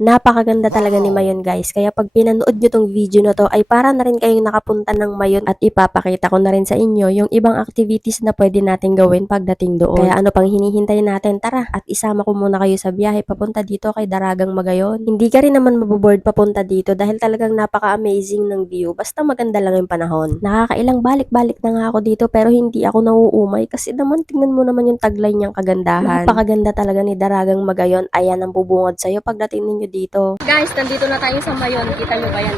Napakaganda talaga ni Mayon guys. Kaya pag pinanood nyo tong video na to ay para na rin kayong nakapunta ng Mayon at ipapakita ko na rin sa inyo yung ibang activities na pwede natin gawin pagdating doon. Kaya ano pang hinihintay natin? Tara at isama ko muna kayo sa biyahe papunta dito kay Daragang Magayon. Hindi ka rin naman maboboard papunta dito dahil talagang napaka-amazing ng view. Basta maganda lang yung panahon. Nakakailang balik-balik na nga ako dito pero hindi ako nauumay kasi naman tingnan mo naman yung tagline niyang kagandahan. Napakaganda talaga ni Daragang Magayon. Ayan ang bubungad sa'yo pagdating ninyo dito. Guys, nandito na tayo sa Mayon. Kita nyo ba yan?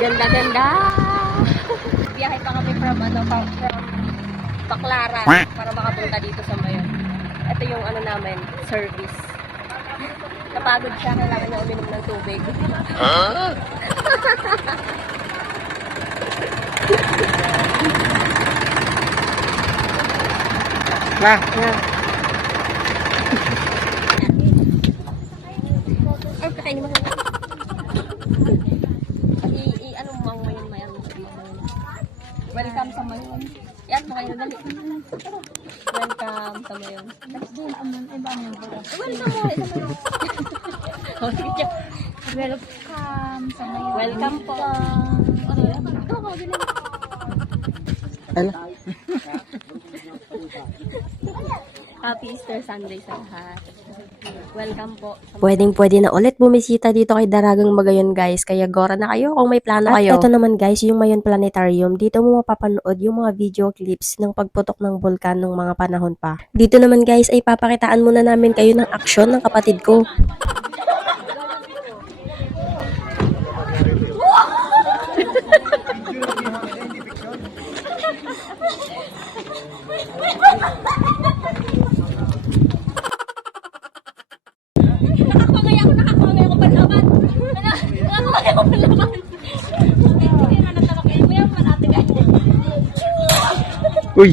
Ganda-ganda! Biyahe pa kami from Baclaran para makapunta dito sa Mayon. Ito yung namin, service. Napagod siya, kailangan niya uminom ng tubig. Huh? Ay, kakainin mo. Ano mo ang Mayon. Welcome sa Mayon. Yan mo kayo, dali. Welcome sa Mayon. Welcome mo, isa Mayon. Welcome sa Mayon. Welcome po. Ito ako, dali. Happy Easter Sunday sa lahat. Welcome po. Pwedeng-pwede na ulit bumisita dito kay Daragang Magayon guys. Kaya gora na kayo kung may plano kayo. At ito naman guys, yung Mayon Planetarium. Dito mo mapapanood yung mga video clips ng pagputok ng bulkan ng mga panahon pa. Dito naman guys ay papakitaan muna namin kayo ng aksyon ng kapatid ko. Uy!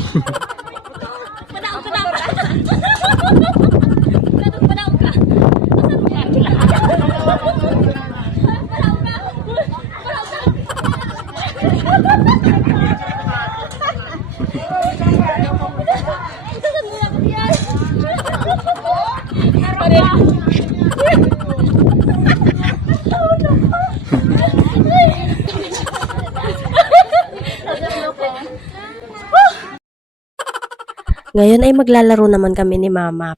Ngayon ay maglalaro naman kami ni Mama.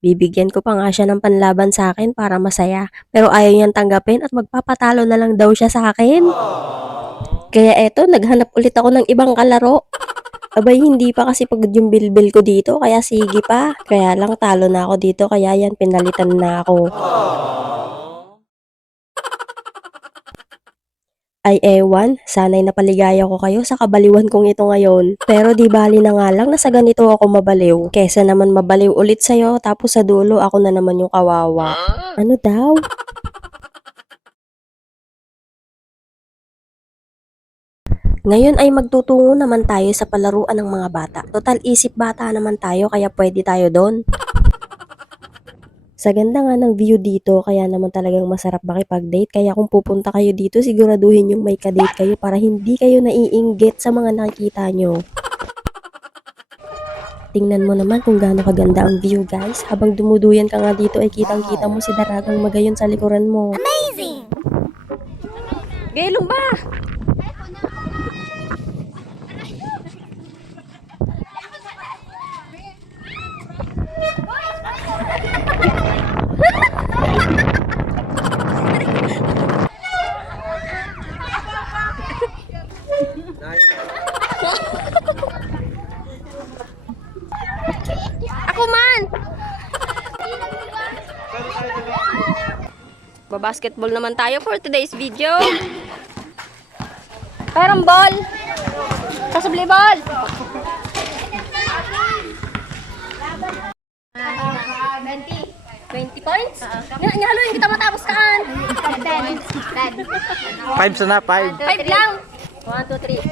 Bibigyan ko pa nga siya ng panlaban sa akin para masaya. Pero ayaw niyang tanggapin at magpapatalo na lang daw siya sa akin. Kaya eto, naghanap ulit ako ng ibang kalaro. Abay, hindi pa kasi pagod yung bilbil ko dito, kaya sige pa. Kaya lang talo na ako dito, kaya yan, pinalitan na ako. Ay ewan, sana'y napaligaya ko kayo sa kabaliwan kong ito ngayon. Pero di bali na nga lang na sa ganito ako mabaliw. Kesa naman mabaliw ulit sa'yo tapos sa dulo ako na naman yung kawawa. Ano daw? Ngayon ay magtutungo naman tayo sa palaruan ng mga bata. Total isip bata naman tayo kaya pwede tayo doon. Sa ganda nga ng view dito, kaya naman talagang masarap makipag-date. Kaya kung pupunta kayo dito, siguraduhin yung may ka-date kayo para hindi kayo naiinggit sa mga nakikita nyo. Tingnan mo naman kung gaano kaganda ang view guys. Habang dumuduyan ka nga dito ay kitang-kita mo si Daragang Magayon sa likuran mo. Amazing! Gaylong ba? Ako man! Babasketball naman tayo for today's video. Parang ball! Kasabli ball! 20 points? Nyahaluin kita matapos kaan. 10. 5 sana, 5. 5 lang. 1, 2, 3.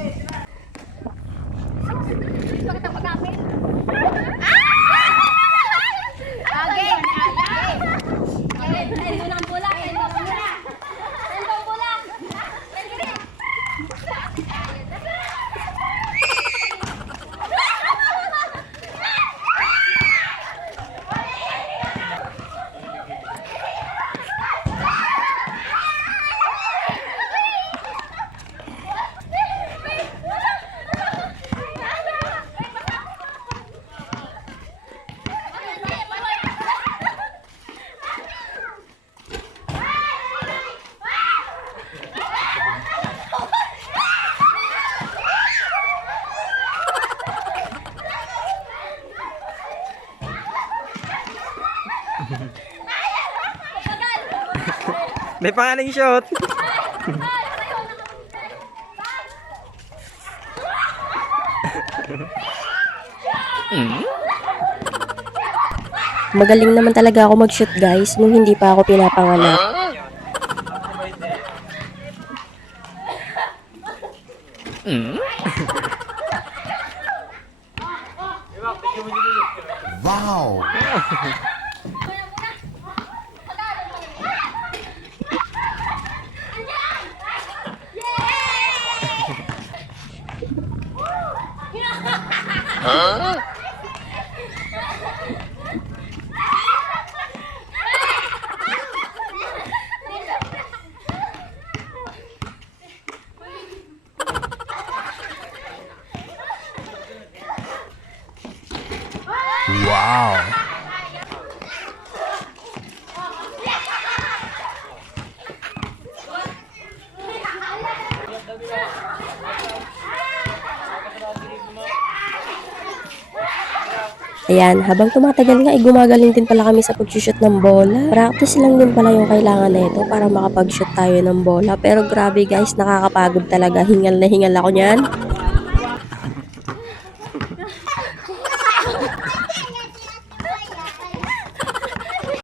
Bakit ang pag-apit? May pangaling shot. Magaling naman talaga ako mag-shoot guys nung hindi pa ako pinapanganak. Wow! Wow! Ayan, habang tumatagal nga, gumagaling din pala kami sa pag-shoot ng bola. Practice lang din pala yung kailangan nito para makapag-shoot tayo ng bola. Pero grabe guys, nakakapagod talaga. Hingal na hingal ako niyan.